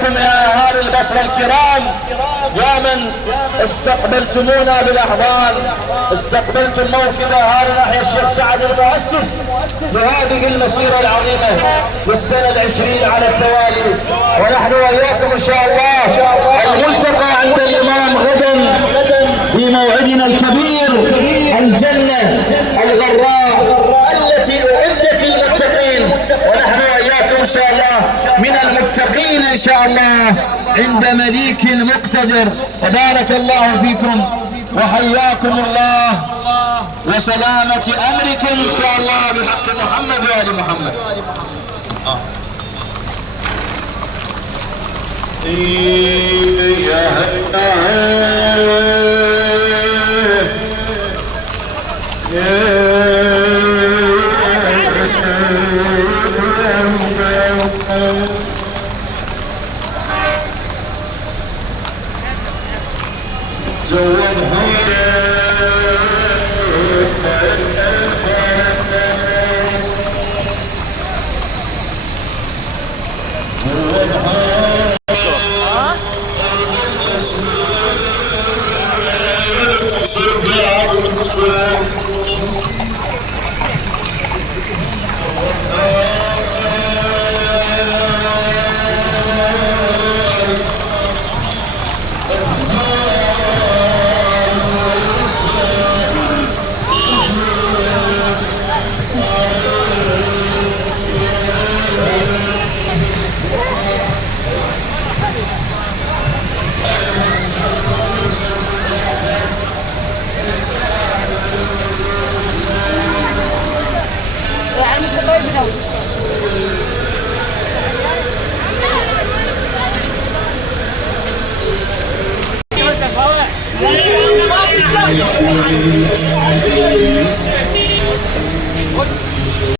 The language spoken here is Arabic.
عليكم يا أهالي البصرة الكرام، يا من استقبلتمونا بالأحضان، استقبلتم موكب أهالي ناحية الشيخ سعد المؤسس لهذه المسيرة العظيمة للسنة 20 على التوالي، ونحن وإياكم إن شاء الله الملتقى عند الإمام غدا في موعدنا الكبير، الجنة الغراء التي أعدت للمتقين، ونحن وإياكم إن شاء الله من المتقين إن شاء الله عند مليك مقتدر. وبارك الله فيكم وحياكم الله وسلامة أمركم إن شاء الله بحق محمد وآل محمد.